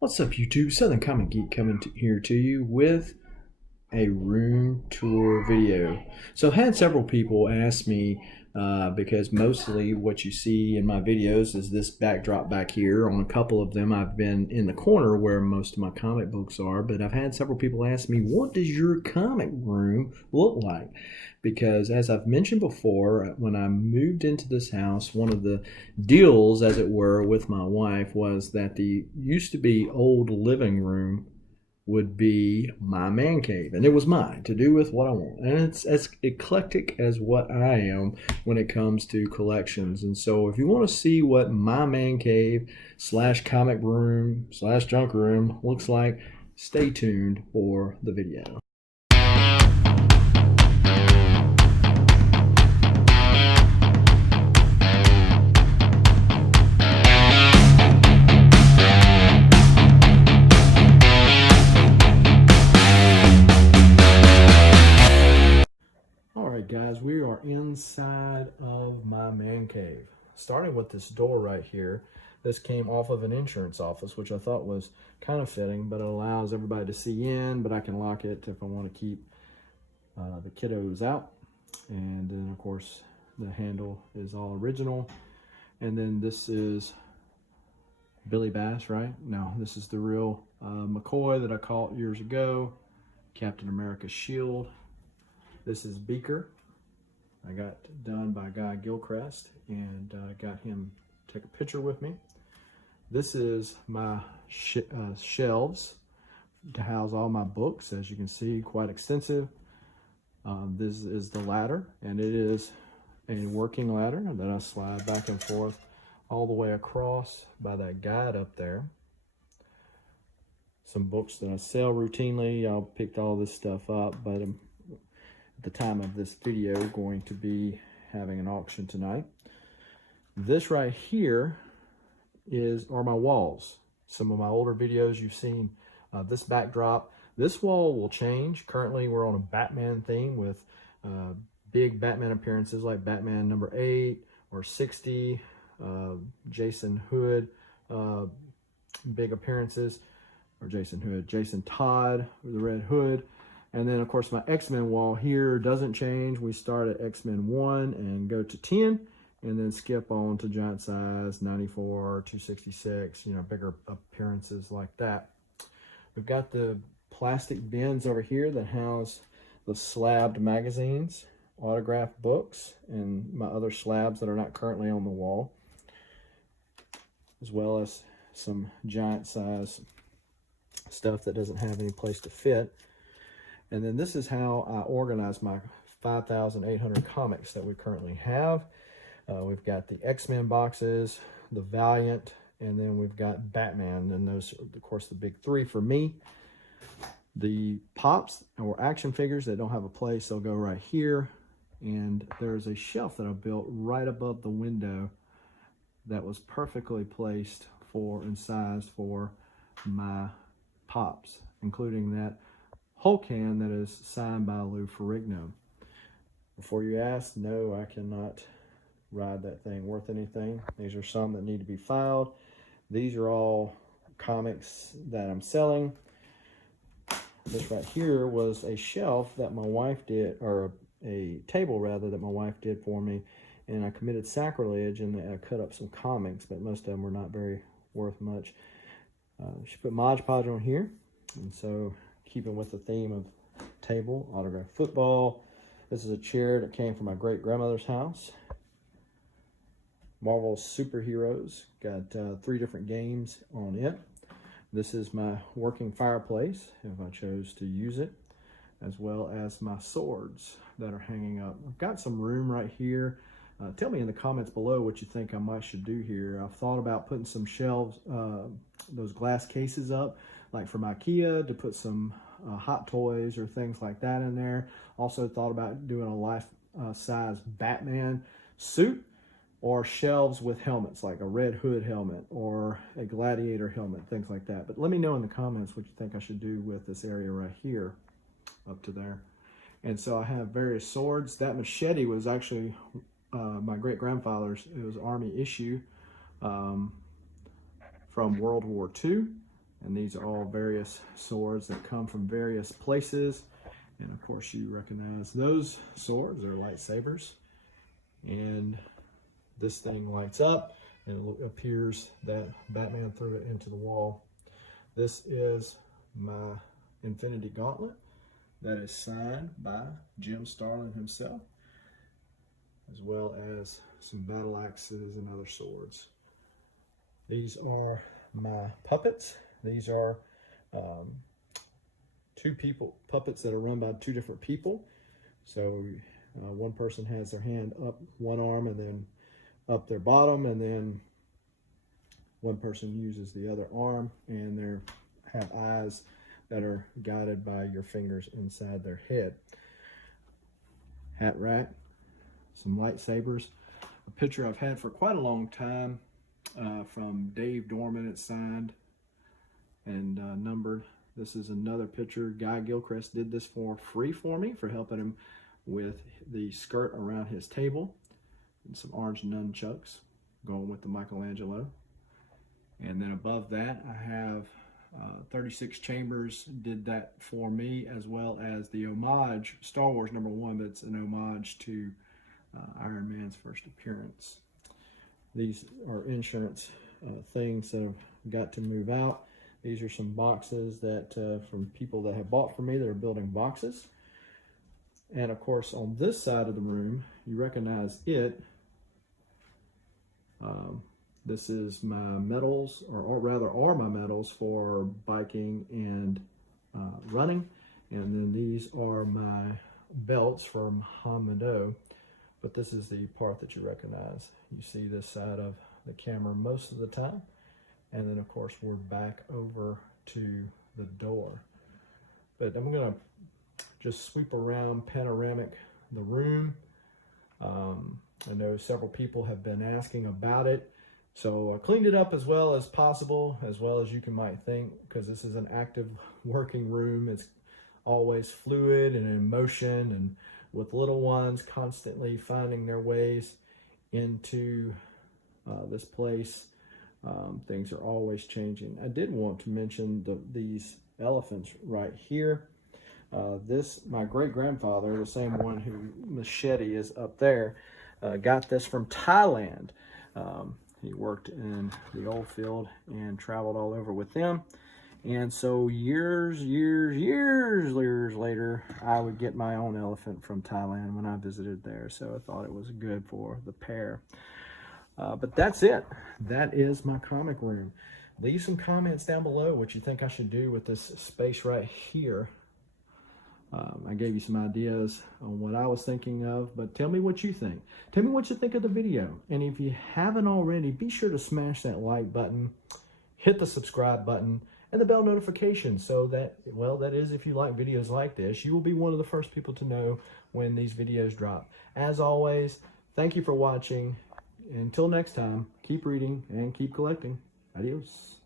What's up, YouTube? Southern Comic Geek coming here to you with a room tour video. So I've had several people ask me because mostly what you see in my videos is this backdrop back here. On a couple of them I've been in the corner where most of my comic books are, but I've had several people ask me, what does your comic room look like? Because as I've mentioned before, when I moved into this house, one of the deals, as it were, with my wife was that the used to be old living room would be my man cave, and it was mine to do with what I want. And it's as eclectic as what I am when it comes to collections. And so, if you want to see what my man cave slash comic room slash junk room looks like, stay tuned for the video. Alright guys, we are inside of my man cave. Starting with this door right here. This came off of an insurance office, which I thought was kind of fitting, but it allows everybody to see in, but I can lock it if I want to keep the kiddos out. And then of course the handle is all original. And then this is Billy Bass, right? No, this is the real McCoy that I caught years ago. Captain America's shield. This is Beaker. I got done by Guy Gilchrist and got him to take a picture with me. This is my shelves to house all my books. As you can see, quite extensive. This is the ladder, and it is a working ladder that I slide back and forth all the way across by that guide up there. Some books that I sell routinely. I'll pick all this stuff up, but at the time of this video, going to be having an auction tonight. This right here are my walls. Some of my older videos you've seen this backdrop. This wall will change. Currently we're on a Batman theme with big Batman appearances like Batman number 8 or 60, Jason Hood big appearances, or Jason Todd with the Red Hood. And then, of course, my X-Men wall here doesn't change. We start at X-Men 1 and go to 10, and then skip on to giant size, 94, 266, bigger appearances like that. We've got the plastic bins over here that house the slabbed magazines, autographed books, and my other slabs that are not currently on the wall, as well as some giant size stuff that doesn't have any place to fit. And then this is how I organize my 5,800 comics that we currently have. We've got the X-Men boxes, the Valiant, and then we've got Batman. And those are, of course, the big three for me. The Pops or action figures that don't have a place, they'll go right here. And there's a shelf that I built right above the window that was perfectly placed for and sized for my Pops, including that Hulk hand that is signed by Lou Ferrigno. Before you ask, no, I cannot ride that thing worth anything. These are some that need to be filed. These are all comics that I'm selling. This right here was a shelf that my wife did, or a table rather, that my wife did for me, and I committed sacrilege and I cut up some comics, but most of them were not very worth much. She put Mod Podge on here, and so keeping with the theme of table, autographed football. This is a chair that came from my great-grandmother's house. Marvel's Superheroes, got 3 different games on it. This is my working fireplace, if I chose to use it, as well as my swords that are hanging up. I've got some room right here. Tell me in the comments below what you think I should do here. I've thought about putting some shelves, those glass cases up, like from IKEA, to put some Hot Toys or things like that in there. Also thought about doing a life-size Batman suit, or shelves with helmets, like a Red Hood helmet or a Gladiator helmet, things like that. But let me know in the comments what you think I should do with this area right here up to there. And so I have various swords. That machete was actually my great-grandfather's. It was Army issue from World War II. And these are all various swords that come from various places. And of course you recognize those swords are lightsabers. And this thing lights up and it appears that Batman threw it into the wall. This is my Infinity Gauntlet that is signed by Jim Starlin himself, as well as some battle axes and other swords. These are my puppets. These are puppets that are run by two different people. So one person has their hand up one arm and then up their bottom, and then one person uses the other arm, and they have eyes that are guided by your fingers inside their head. Hat rack, some lightsabers, a picture I've had for quite a long time from Dave Dorman. It's signed and numbered. This is another picture. Guy Gilchrist did this for free for me for helping him with the skirt around his table. And some orange nunchucks going with the Michelangelo. And then above that I have 36 Chambers did that for me, as well as the homage Star Wars #1, but it's an homage to Iron Man's first appearance. These are insurance things that have got to move out. These are some boxes that from people that have bought from me that are building boxes. And of course on this side of the room you recognize it. This is my medals, or rather are my medals for biking and running. And then these are my belts from Hamado. But this is the part that you recognize. You see this side of the camera most of the time. And then of course we're back over to the door. But I'm gonna just sweep around panoramic the room. I know several people have been asking about it. So I cleaned it up as well as possible, as well as you might think, because this is an active working room. It's always fluid and in motion, and with little ones constantly finding their ways into this place, things are always changing. I did want to mention these elephants right here. My great-grandfather, the same one who Machete is up there, got this from Thailand. He worked in the oil field and traveled all over with them. And so years later, I would get my own elephant from Thailand when I visited there. So I thought it was good for the pair. But that's it. That is my comic room. Leave some comments down below what you think I should do with this space right here. I gave you some ideas on what I was thinking of, but tell me what you think. Tell me what you think of the video. And if you haven't already, be sure to smash that like button, hit the subscribe button, and the bell notification, so that, well, that is if you like videos like this, you will be one of the first people to know when these videos drop. As always, thank you for watching. Until next time, keep reading and keep collecting. Adios.